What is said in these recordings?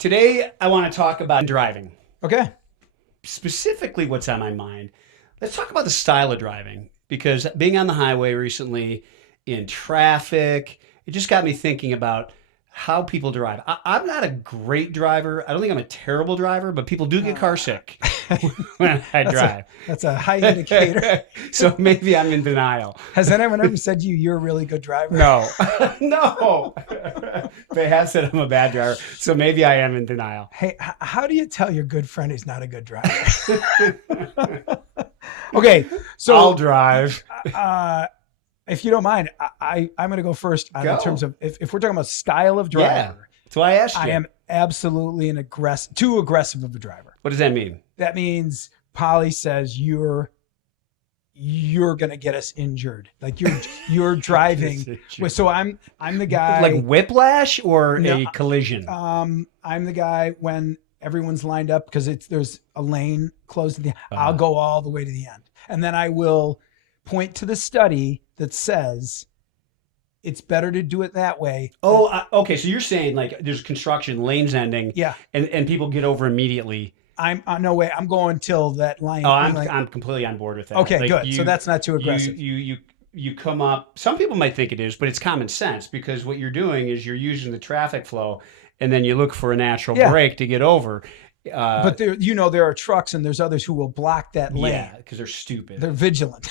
Today, I want to talk about driving. Okay. Specifically, what's on my mind. Let's talk about the style of driving because being on the highway recently in traffic, it just got me thinking about how people drive. I'm not a great driver. I don't think I'm a terrible driver, but people do get car sick when I drive. That's a high indicator. So maybe I'm in denial. Has anyone ever said to you, you're a really good driver? No, no. They have said I'm a bad driver, so maybe I am in denial. Hey, how do you tell your good friend he's not a good driver? Okay, so I'll drive. If you don't mind, I'm going to go first in terms of if we're talking about style of driver. Yeah, that's why I asked you. I am absolutely too aggressive of a driver. What does that mean? That means Polly says you're going to get us injured. Like you're driving. So I'm the guy. Like whiplash or a collision? I'm the guy when everyone's lined up because there's a lane closed at the end. I'll go all the way to the end. And then I will point to the study that says it's better to do it that way. Oh, okay. So you're saying like there's construction, lanes ending, yeah, and people get over immediately. No way. I'm going till that line. Oh, I'm completely on board with that. Okay, like good. So that's not too aggressive. You come up. Some people might think it is, but it's common sense because what you're doing is you're using the traffic flow, and then you look for a natural break to get over. But there are trucks and there's others who will block that lane. Yeah, because they're stupid. They're vigilant.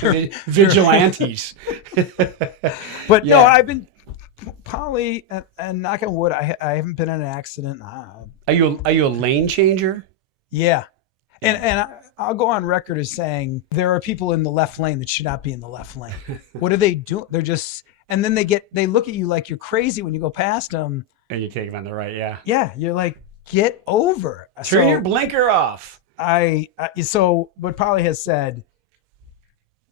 They're vigilantes. But no, I've been Polly and knock on wood. I haven't been in an accident. Are you a lane changer? Yeah, and I'll go on record as saying there are people in the left lane that should not be in the left lane. What are they doing? They're just, and then they look at you like you're crazy when you go past them. And you take them on the right. Yeah. Yeah, you're like, get over. Turn your blinker off. So what Polly has said,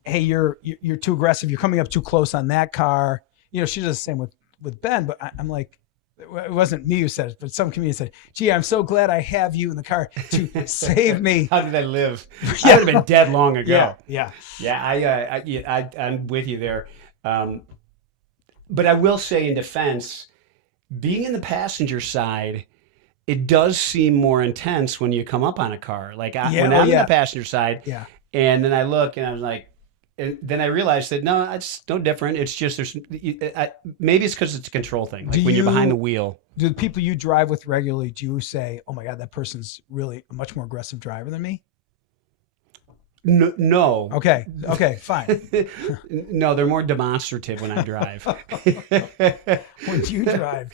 hey, you're too aggressive. You're coming up too close on that car. She does the same with Ben, but I'm like, it wasn't me who said it, but some comedian said, gee, I'm so glad I have you in the car to save me. How did I live? I would have been dead long ago. Yeah. I'm with you there. But I will say in defense, being in the passenger side, it does seem more intense when you come up on a car. Like when I'm in the passenger side, and then I look and I was like, and then I realized that no, it's no different. It's just maybe it's because it's a control thing. Like when you're behind the wheel. Do the people you drive with regularly, do you say, oh my God, that person's really a much more aggressive driver than me? No. Okay, fine. No, they're more demonstrative when I drive. When you drive.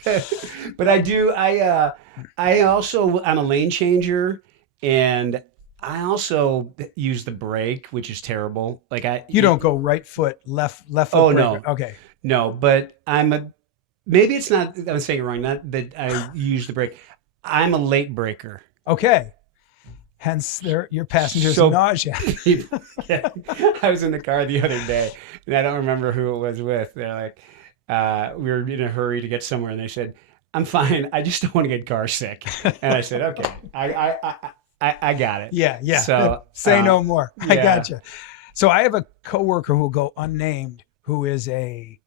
But I do. I'm a lane changer, and I also use the brake, which is terrible. Like you don't go right foot, left foot. Oh brake. no. Okay. No, but maybe it's not. I'm saying it wrong. Not that I use the brake. I'm a late breaker. Okay. Hence, your passengers nausea. I was in the car the other day, and I don't remember who it was with. They're like, we were in a hurry to get somewhere, and they said, "I'm fine. I just don't want to get car sick." And I said, "Okay, I got it." Yeah. So say no more. I got you. So I have a coworker who will go unnamed, who is a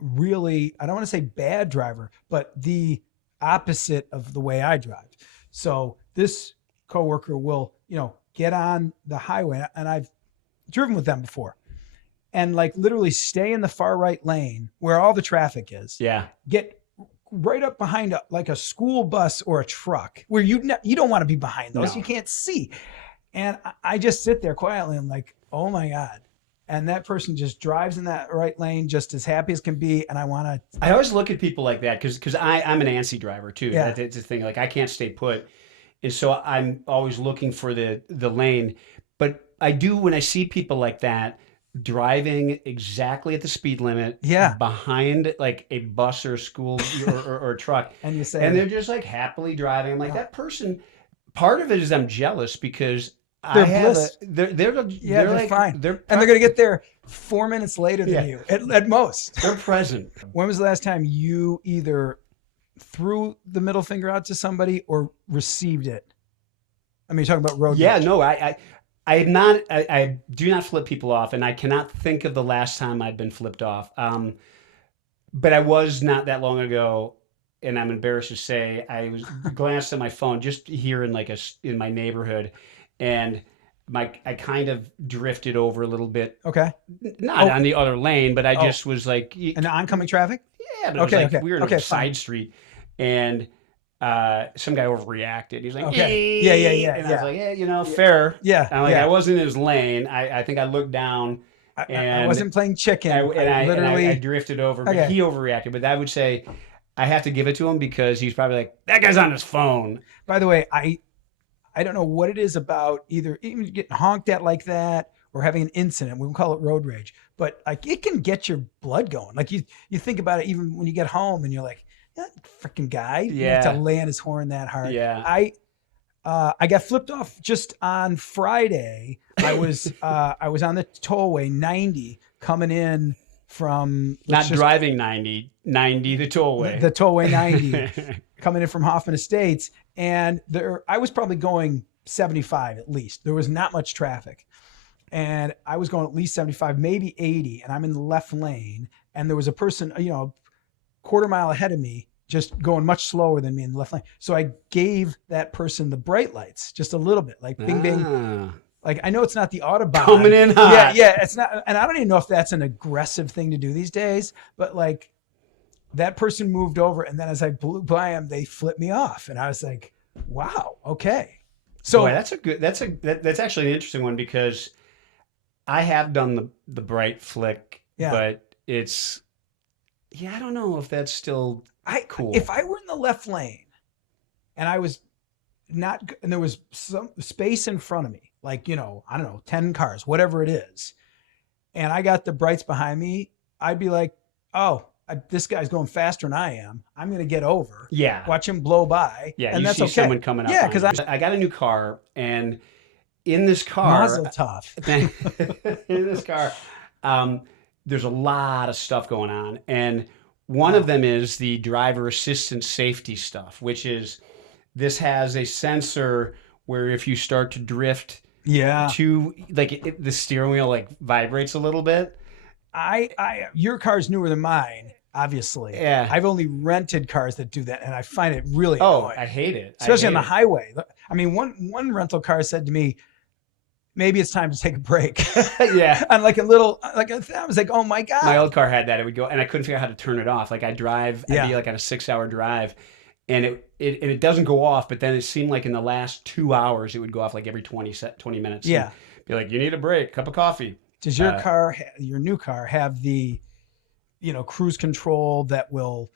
really, I don't want to say bad driver, but the opposite of the way I drive. So this coworker will, get on the highway, and I've driven with them before, and like literally stay in the far right lane where all the traffic is. Yeah. Get right up behind like a school bus or a truck where you don't want to be behind those. No. You can't see. And I just sit there quietly. I'm like, oh my God. And that person just drives in that right lane just as happy as can be. And I always look at people like that because I'm an ANSI driver too. Yeah. That's the thing. Like I can't stay put. And so I'm always looking for the lane. But I do, when I see people like that driving exactly at the speed limit, behind like a bus or a school or a truck, and they're just like happily driving. I'm like, that person, part of it is I'm jealous because they're they're fine. They're going to get there 4 minutes later than you at most. They're present. When was the last time you either threw the middle finger out to somebody or received it? I mean, you're talking about road rage. No, I do not flip people off, and I cannot think of the last time I'd been flipped off. But I was not that long ago and I'm embarrassed to say, I was glanced at my phone just here in in my neighborhood, and I kind of drifted over a little bit, Okay. not Oh, on the other lane, but I oh, just was like, and the oncoming traffic. yeah, but it was Okay. like Okay. we were in Okay. a Fine. side street, and some guy overreacted. He's like, Okay. Yeah. Yeah. Yeah. and I was Yeah. like, fair. Yeah. And I'm like, I Yeah. wasn't in his lane. I think I looked down, I and wasn't playing chicken. I I literally. drifted over, but Okay. he overreacted. But I would say I have to give it to him because he's probably like, that guy's on his phone. By the way, I don't know what it is about either even getting honked at like that or having an incident. We can call it road rage, but like it can get your blood going. Like you think about it even when you get home and you're like, that freaking guy, you have to Yeah. lay on his horn that hard. Yeah. I got flipped off just on Friday. I was on the tollway 90 coming in from Not driving 90 the tollway. the tollway 90 coming in from Hoffman Estates, and I was probably going 75 at least. There was not much traffic, and I was going at least 75, maybe 80, and I'm in the left lane, and there was a person, quarter mile ahead of me, just going much slower than me in the left lane. So I gave that person the bright lights just a little bit, like bing, bing. Like, I know it's not the Autobahn. Coming in hot. Yeah, it's not. And I don't even know if that's an aggressive thing to do these days, but like that person moved over, and then as I blew by him, they flipped me off. And I was like, wow, okay. So boy, that's actually an interesting one because I have done the bright flick, but I don't know if that's still cool. If I were in the left lane and I was not, and there was some space in front of me, like, I don't know, 10 cars, whatever it is, and I got the brights behind me, I'd be like, oh, this guy's going faster than I am. I'm going to get over. Yeah. Watch him blow by. Yeah. And You that's see okay. someone coming up. Yeah. Because I got a new car, and in this car, Mazel tov. in this car, there's a lot of stuff going on. And one of them is the driver assistance safety stuff, which is this has a sensor where if you start to drift, the steering wheel like vibrates a little bit. Your car's newer than mine, obviously. Yeah. I've only rented cars that do that, and I find it really annoying. I hate it. Especially on the highway. I mean, one rental car said to me, maybe it's time to take a break. Yeah. And like I was like, oh my God. My old car had that. It would go, and I couldn't figure out how to turn it off. Like I'd be like on a 6-hour drive, and it doesn't go off, but then it seemed like in the last 2 hours, it would go off like every 20 minutes. Yeah. Be like, you need a break, cup of coffee. Does your your new car have the, cruise control that will,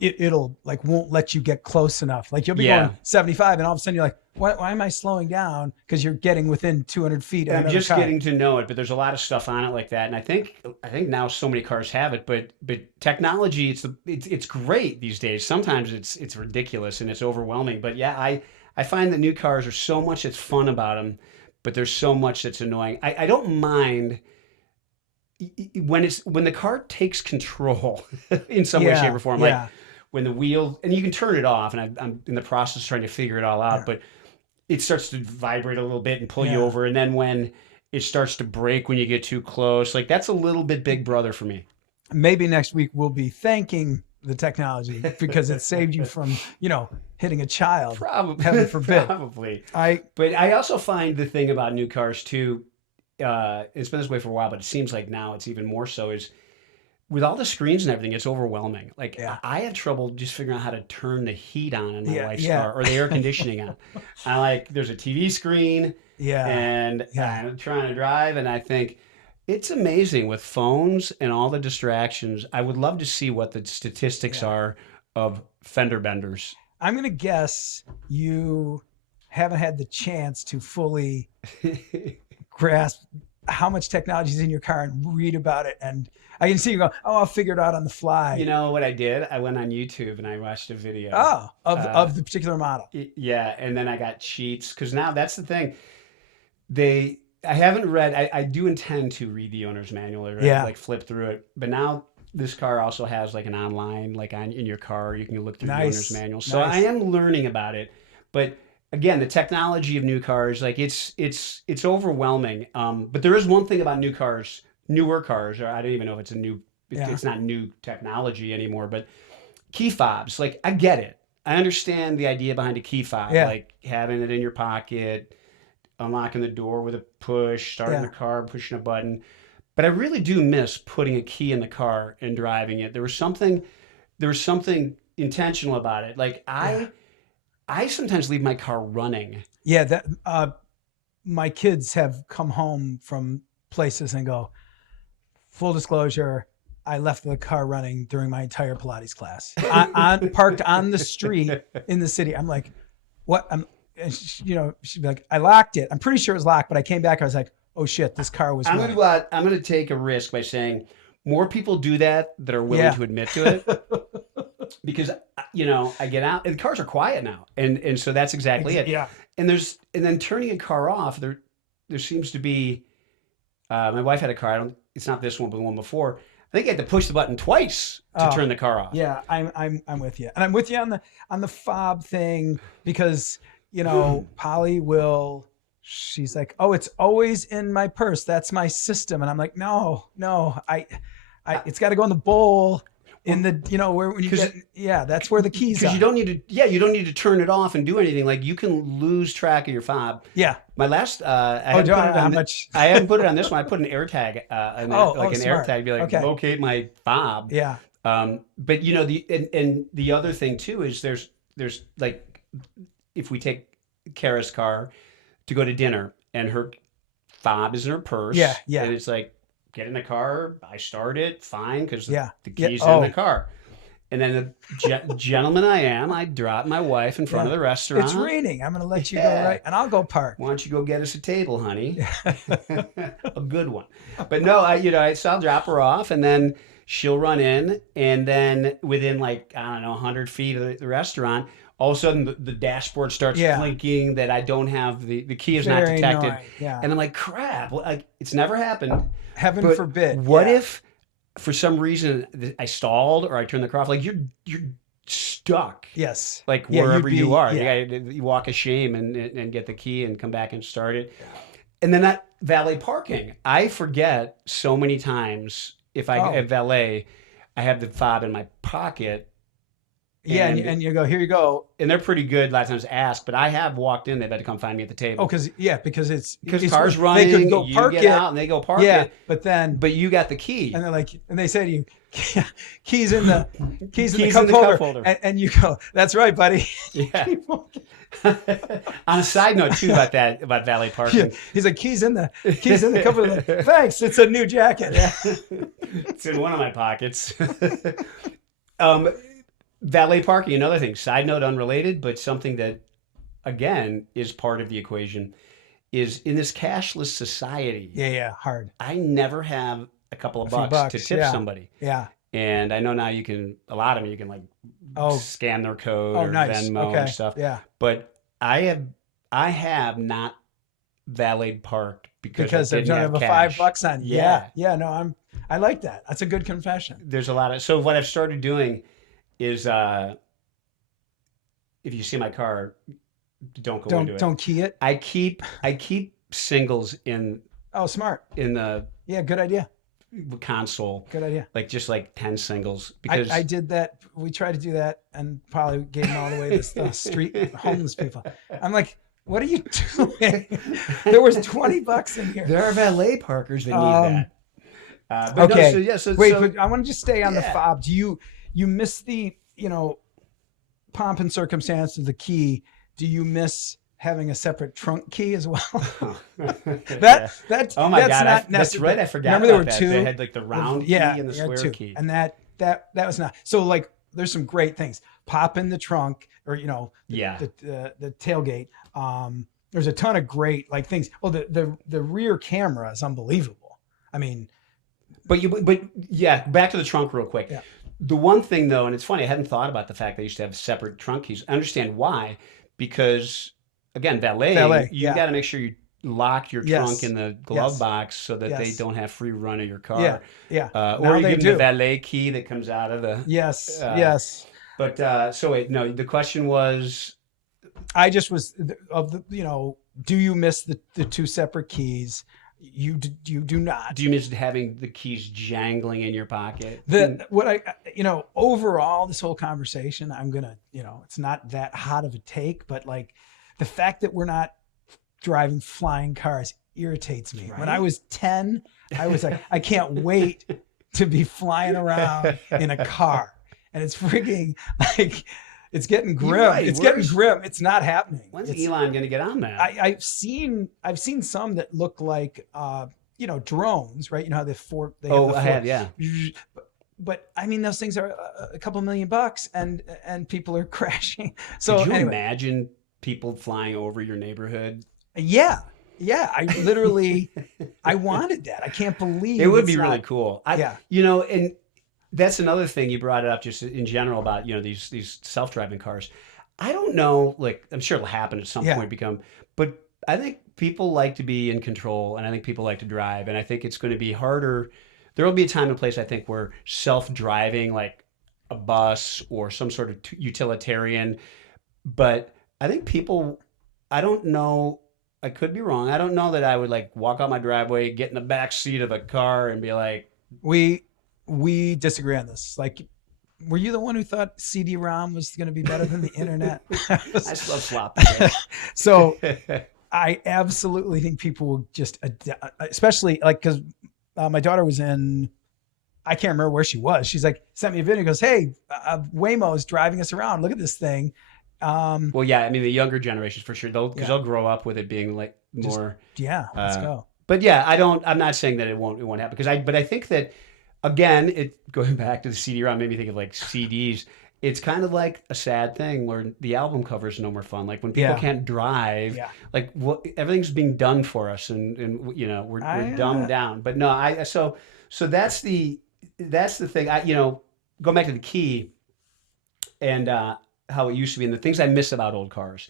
it'll like won't let you get close enough. Like you'll be going 75 and all of a sudden you're like, why am I slowing down? Because you're getting within 200 feet. I'm just getting to know it, but there's a lot of stuff on it like that. And I think now so many cars have it, but technology, it's great these days. Sometimes it's ridiculous and it's overwhelming. But yeah, I find that new cars are so much that's fun about them, but there's so much that's annoying. I don't mind when the car takes control in some way, shape, or form. Like when the wheel, and you can turn it off, and I'm in the process of trying to figure it all out, but it starts to vibrate a little bit and pull you over. And then when it starts to break when you get too close, like that's a little bit Big Brother for me. Maybe next week we'll be thanking the technology because it saved you from, hitting a child. Probably. Heaven forbid. Probably. But I also find the thing about new cars too, it's been this way for a while, but it seems like now it's even more so, is with all the screens and everything, it's overwhelming. Like I have trouble just figuring out how to turn the heat on in my wife's car or the air conditioning on. There's a TV screen and I'm trying to drive, and I think it's amazing with phones and all the distractions. I would love to see what the statistics are of fender benders. I'm going to guess you haven't had the chance to fully grasp how much technology is in your car and read about it. And I can see you go, I'll figure it out on the fly. You know what I did? I went on YouTube and I watched a video. Of the particular model. Yeah. And then I got cheats, because now that's the thing. I haven't read, I do intend to read the owner's manual or like flip through it. But now this car also has like an online, like in your car, you can look through the owner's manual. So I am learning about it. But again, the technology of new cars, like it's overwhelming. But there is one thing about newer cars, or I don't even know if it's it's not new technology anymore, but key fobs, like I get it. I understand the idea behind a key fob, Yeah. like having it in your pocket, unlocking the door with a push, starting Yeah. the car, pushing a button. But I really do miss putting a key in the car and driving it. There was something intentional about it. Like Yeah. I sometimes leave my car running. Yeah. That my kids have come home from places and go, full disclosure, I left the car running during my entire Pilates class. Parked on the street in the city. I'm like, what? She'd be like, I locked it. I'm pretty sure it was locked, but I came back. I was like, oh shit, this car was running. I'm gonna take a risk by saying more people do that are willing Yeah. to admit to it. Because I get out and the cars are quiet now, and so that's exactly it. Yeah. And then turning a car off, there seems to be. My wife had a car. It's not this one, but the one before. I think you had to push the button twice to turn the car off. Yeah, I'm with you, and I'm with you on the fob thing because Polly will. She's like, oh, it's always in my purse. That's my system, and I'm like, no, I it's got to go in the bowl. In the where when you get, that's where the keys are. Because you don't need to turn it off and do anything. Like you can lose track of your fob. Yeah. My last I haven't put it on this one. I put an AirTag an smart. AirTag be like locate my fob. Yeah. But the other thing too is there's like if we take Kara's car to go to dinner and her fob is in her purse. Yeah. And it's like, get in the car. I start it fine because the keys in the car. And then the gentleman I drop my wife in front of the restaurant. It's raining. I'm going to let you go right, and I'll go park. Why don't you go get us a table, honey? A good one. But no, so I'll drop her off, and then she'll run in, and then within 100 feet of the restaurant, all of a sudden the dashboard starts blinking that I don't have the key is not detected. Annoying. Yeah. And I'm like, crap, it's never happened. Heaven forbid. What if for some reason I stalled or I turned the car off? Like you're stuck. Yes. Like wherever you are. You walk of shame and get the key and come back and start it. And then that valet parking. I forget so many times if I at valet, I have the fob in my pocket. Yeah, and you go, here you go. And they're pretty good a lot of times to ask, but I have walked in, they've had to come find me at the table. Oh, because cars running, they could go you park get it. out and they go park it. But you got the key. And they're like, and they say to you, keys in the cup holder. And you go, that's right, buddy. Yeah. On a side note too about valet parking. Yeah. He's like, keys in the cup holder. Thanks, it's a new jacket. Yeah. It's in one of my pockets. Valet parking, another thing, side note unrelated, but something that, again, is part of the equation, is in this cashless society. Yeah, hard. I never have a couple of bucks to tip somebody. Yeah. And I know now a lot of them, you can scan their code or nice. Venmo and stuff. Yeah. But I have not valet parked because I don't have cash. $5 on. Yeah. No, I like that. That's a good confession. There's a lot of, so what I've started doing is if you see my car, don't go into it. Don't key it. I keep singles in. Oh, smart. In the good idea. Console. Good idea. Just 10 singles because I did that. We tried to do that and probably gave them all the way to the street homeless people. I'm like, what are you doing? There was $20 in here. There are valet parkers that need that. But I want to just stay on the fob. Do you miss the, pomp and circumstance of the key? Do you miss having a separate trunk key as well? Oh my that's God, that's right. I forgot. Remember there were two. They had the round key and the square key, and that was not. So there's some great things. Pop in the trunk, or the tailgate. There's a ton of great things. Oh, the rear camera is unbelievable. I mean, but back to the trunk real quick. Yeah. The one thing though, and it's funny, I hadn't thought about the fact they used to have separate trunk keys. I understand why, because again, valet you got to make sure you lock your trunk in the glove box so that they don't have free run of your car. Or you give them the valet key that comes out of the. Yes. But so wait, no, the question was. I just was do you miss the two separate keys? You do not. Do you miss having the keys jangling in your pocket? Overall, this whole conversation, I'm gonna, it's not that hot of a take, but like the fact that we're not driving flying cars irritates me. Right? When I was 10, I was like, I can't wait to be flying around in a car, and it's freaking like. It's getting grim. Right. It's getting grim. It's not happening. When's Elon going to get on that? I've seen some that look like drones, right? You know how I have, yeah. But I mean, those things are a couple $1,000,000 and people are crashing. So could you anyway, imagine people flying over your neighborhood? Yeah. I literally, I wanted that. I can't believe it would be really cool. Yeah. And that's another thing you brought it up just in general about, these self-driving cars. I don't know, like, I'm sure it'll happen at some point but I think people like to be in control, and I think people like to drive, and I think it's going to be harder. There will be a time and place, I think, where self-driving, like a bus or some sort of utilitarian, but I think people, I don't know, I could be wrong. I don't know that I would like walk out my driveway, get in the back seat of a car and be like, we disagree on this. Like, were you the one who thought CD-ROM was going to be better than the internet? I still flop. So I absolutely think people will just, especially like, because my daughter was in, I can't remember where she was. She's like, sent me a video, goes, hey, Waymo is driving us around. Look at this thing. Well, yeah, I mean, the younger generations for sure, they'll grow up with it being like more. Let's go. But yeah, I'm not saying that it won't happen, but I think that, again, going back to the CD-ROM made me think of like CDs. It's kind of like a sad thing where the album cover is no more fun. Like when people can't drive, like everything's being done for us, and we're dumbed down. But no, so that's the thing. Going back to the key and how it used to be, and the things I miss about old cars.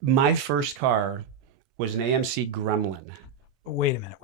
My first car was an AMC Gremlin. Wait a minute.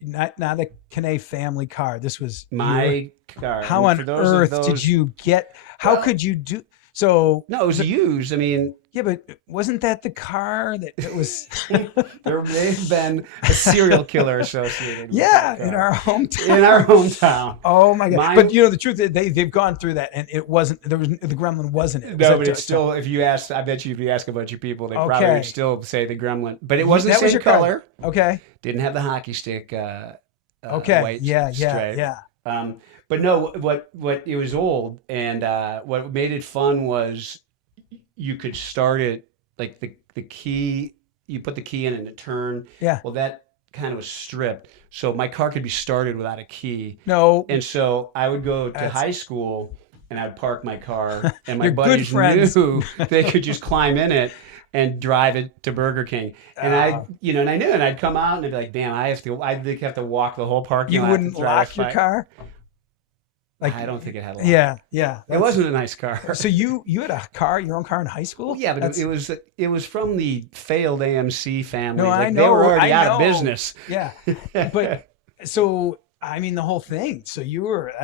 Not the Canay family car. This was my car. How on earth did you get? How could you do? So no, it was used. I mean, yeah, but wasn't that the car that was? There may have been a serial killer associated. With in our hometown. Oh my God! But the truth is, they've gone through that, and it wasn't. The Gremlin wasn't it? No, but it's still. If you ask, I bet you if you ask a bunch of people, they probably would still say the Gremlin. But it wasn't the same color. Okay. Didn't have the hockey stick. Okay. White stripe. Yeah. But no, what it was old, and what made it fun was you could start it like the key. You put the key in and it turned. Yeah. Well, that kind of was stripped, so my car could be started without a key. No. And so I would go to high school and I'd park my car, and my buddies knew they could just climb in it and drive it to Burger King. And I knew, and I'd come out and I'd be like, damn, I'd have to walk the whole parking lot. You wouldn't lock your car? Like, I don't think it had a lock. Yeah. It wasn't a nice car. So you had a car, your own car in high school? Yeah, but it was from the failed AMC family. No, like, I know. They were already out of business. Yeah. But so, I mean, the whole thing. So you were,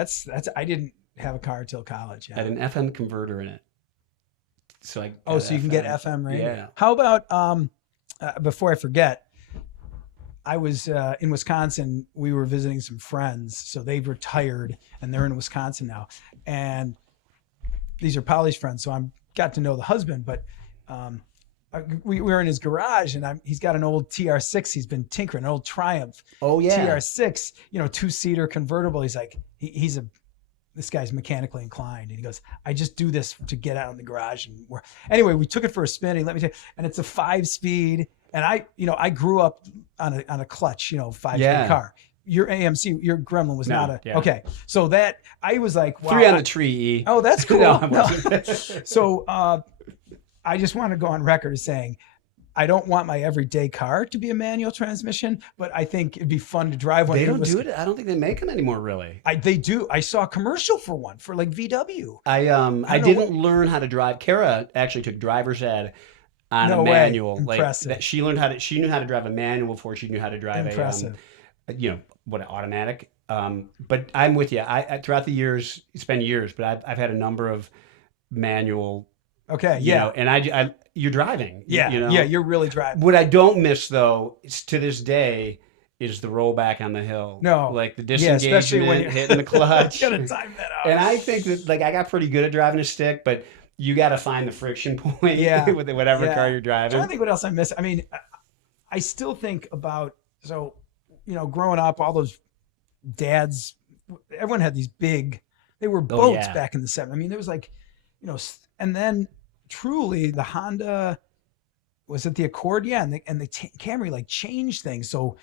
I didn't have a car until college. Yeah. I had an FM converter in it. So so you can get FM radio. Yeah. How about, before I forget, I was in Wisconsin. We were visiting some friends. So they've retired and they're in Wisconsin now. And these are Polly's friends. So I got to know the husband, but we were in his garage, and he's got an old TR6. He's been tinkering, an old Triumph. Oh, yeah. TR6, 2-seater convertible. He's like, this guy's mechanically inclined. And he goes, I just do this to get out in the garage. And anyway, we took it for a spin. Let me tell you, and it's a 5-speed. And I grew up on a clutch, 5-speed car. Your AMC, your Gremlin was not a, okay. So that, I was like, wow. 3 on the tree. Oh, that's cool. No, I wasn't. So I just want to go on record as saying, I don't want my everyday car to be a manual transmission, but I think it'd be fun to drive one. They don't do it. I don't think they make them anymore, really. They do. I saw a commercial for one for like VW. I didn't learn how to drive. Kara actually took driver's ed on a manual. Impressive. Like that she knew how to drive a manual before she knew how to drive an automatic. But I'm with you. I throughout the years, it's been years, but I've had a number of manual Okay. You Yeah. know, and you're driving. Yeah. You know? Yeah. You're really driving. What I don't miss though, is, to this day, is the rollback on the hill. No. Like the Yeah, especially when disengagement, you're hitting the clutch. you gotta time that out. And I think that like I got pretty good at driving a stick, but you got to find the friction point Yeah. with whatever Yeah. car you're I'm trying to driving. think what else I miss. I mean, I still think about, so, you know, growing up, all those dads, everyone had these big, they were boats yeah. back in the 70s. I mean, there was like, you know, and then truly the Honda, was it the Accord? Yeah. And the Camry like changed things. So,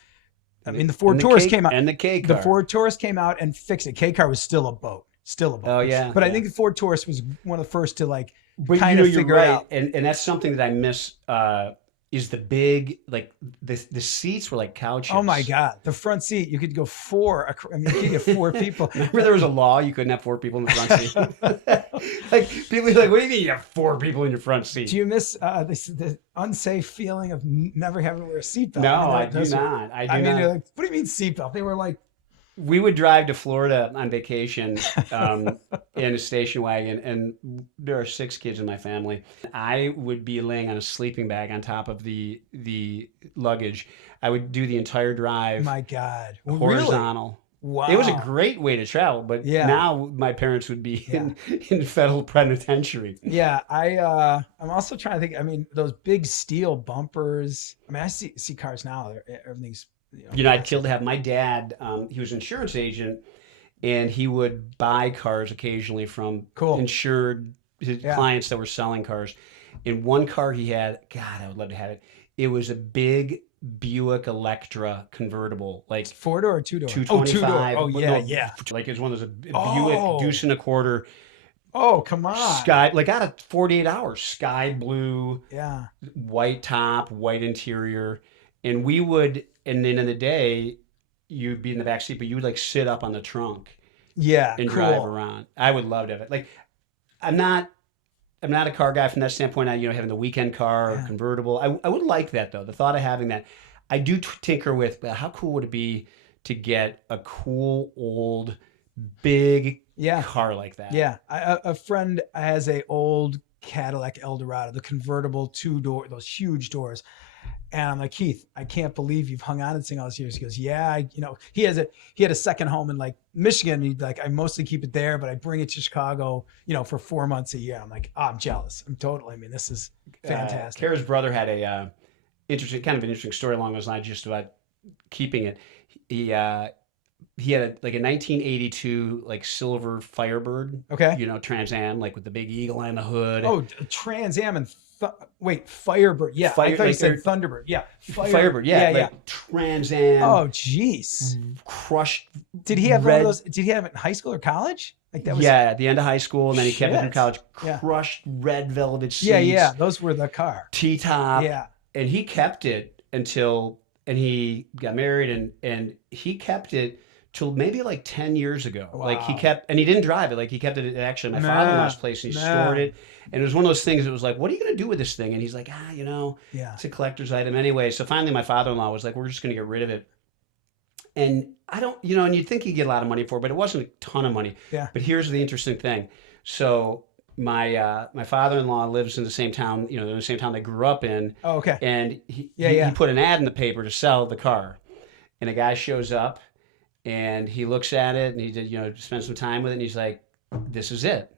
I mean, the Ford Taurus came out. And the K The car. Ford Taurus came out and fixed it. K car was still a boat. Still a boat. Oh, yeah. But I yeah. think the Ford Taurus was one of the first to like But kind you know, of you're figure right. out. And that's something that I miss is the big, like the seats were like couches. Oh my God. The front seat, you could go four. I mean, you could get four people. Remember there was a law you couldn't have 4 people in the front seat? Like people are like, what do you mean you have 4 people in your front seat? Do you miss the unsafe feeling of never having to wear a seatbelt? No, I I do not. I mean, do they're not. like, what do you mean seatbelt? They were like, We would drive to Florida on vacation in a station wagon, and there are 6 kids in my family. I would be laying on a sleeping bag on top of the luggage. I would do the entire drive my God. horizontal. Really? Wow. It was a great way to travel, but Yeah. now my parents would be in federal penitentiary. Yeah, I'm also trying to think. I mean, those big steel bumpers. I mean, I see cars now. Everything's You know, I'd kill to have my dad. He was an insurance agent, and he would buy cars occasionally from Cool. insured clients that were selling cars. And one car he had, God, I would love to have it. It was a big Buick Electra convertible, like 4-door or 2-door? 225. Oh, but yeah, no, yeah. Like it's one of those Oh. Buick Deuce and a Quarter. Oh, come on. Sky, like out of 48 hours, sky blue, Yeah. white top, white interior. And we would, and then in the day, you'd be in the back seat, but you would like sit up on the trunk Yeah. and cool. drive around. I would love to have it. Like, I'm not a car guy from that standpoint. Having the weekend car or convertible. I would like that though. The thought of having that. I do tinker with, well, how cool would it be to get a cool old big car like that? Yeah. A friend has a old Cadillac Eldorado, the convertible 2-door, those huge doors. And I'm like, Keith, I can't believe you've hung on to this thing all these years. He goes, yeah, he had a second home in like Michigan. And he'd like, I mostly keep it there, but I bring it to Chicago, for 4 months a year. I'm like, oh, I'm jealous. I mean, this is fantastic. Kara's brother had an interesting story along those lines, just about keeping it. He had a 1982 like silver Firebird, Okay. Trans Am, like with the big eagle on the hood. Oh, Trans Am and Firebird. Yeah, I thought you said Thunderbird. Yeah, Firebird. Yeah. Trans Am. Oh, jeez. Crushed. Did he have one of those? Did he have it in high school or college? Like that was. Yeah, at the end of high school, and then he kept it through college. Yeah. Crushed red velvet seats. Yeah. Those were the car. T-top. Yeah. And he kept it until he got married, and he kept it till maybe like 10 years ago. Wow. Like he didn't drive it. Like he kept it actually at my father-in-law's place, and he stored it. And it was one of those things that was like, what are you going to do with this thing? And he's like, it's a collector's item anyway. So finally my father-in-law was like, we're just going to get rid of it. And I don't, and you'd think you'd get a lot of money for it, but it wasn't a ton of money. Yeah. But here's the interesting thing. So my father-in-law lives in the same town, in the same town they grew up in. Oh, okay. And he put an ad in the paper to sell the car. And a guy shows up and he looks at it and he did, spend some time with it. And he's like, this is it.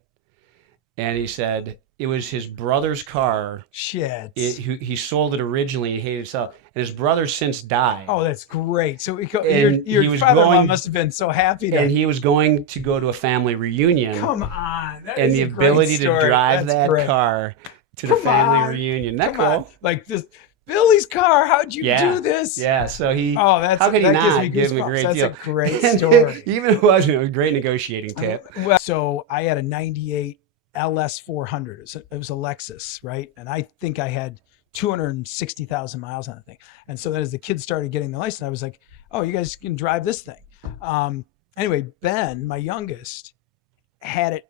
And he said it was his brother's car. Shit. He sold it originally. He hated to sell it. And his brother since died. Oh, that's great. So And he your was father-in-law going- must have been so happy. And he was going to go to a family reunion. Come on. That And is the a great ability to story. drive That's that great. car to the Come family on. reunion. That Come on. cool? Like this, Billy's car. How'd you do this? Yeah. So he. Oh, how could he that not gives me give him a goosebumps. great That's deal? a great And story. Even if it wasn't, it was a great negotiating tip. Well, so I had a 98 LS 400. It was a Lexus, right? And I think I had 260,000 miles on the thing. And so then as the kids started getting the license, I was like, oh, you guys can drive this thing. Anyway, Ben, my youngest, had it.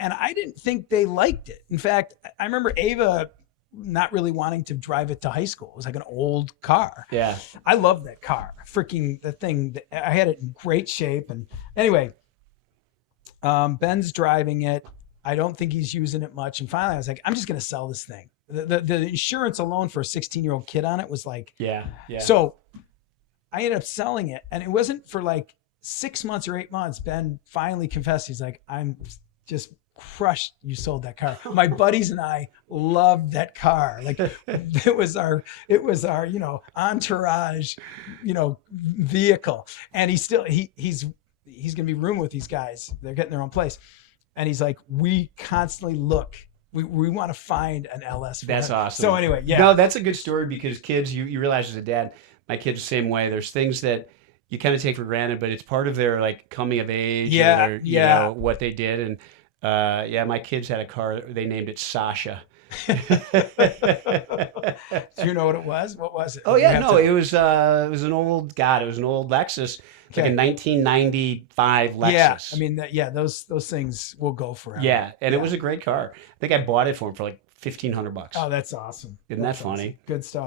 And I didn't think they liked it. In fact, I remember Ava not really wanting to drive it to high school. It was like an old car. Yeah. I love that car. Freaking the thing. I had it in great shape. And anyway, Ben's driving it. I don't think he's using it much. And finally I was like, I'm just going to sell this thing. The insurance alone for a 16-year-old kid on it was like, Yeah. So I ended up selling it, and it wasn't for like 6 months or 8 months. Ben finally confessed. He's like, I'm just crushed you sold that car. My buddies and I loved that car. Like it was our, you know, entourage, you know, vehicle. And he's going to be rooming with these guys. They're getting their own place. And he's like, we constantly look. We want to find an LS. That's awesome. So anyway, yeah. No, that's a good story because kids, you realize as a dad, my kids the same way. There's things that you kind of take for granted, but it's part of their like coming of age. Yeah, or you know, what they did. And my kids had a car. They named it Sasha. Do you know what it was? What was it? Oh yeah, no, it was an old It was an old Lexus. It's like a 1995 Lexus. Yeah, I mean, those things will go forever. Yeah, and it was a great car. I think I bought it for him for like $1,500. Oh, that's awesome. Isn't that funny? Awesome. Good stuff.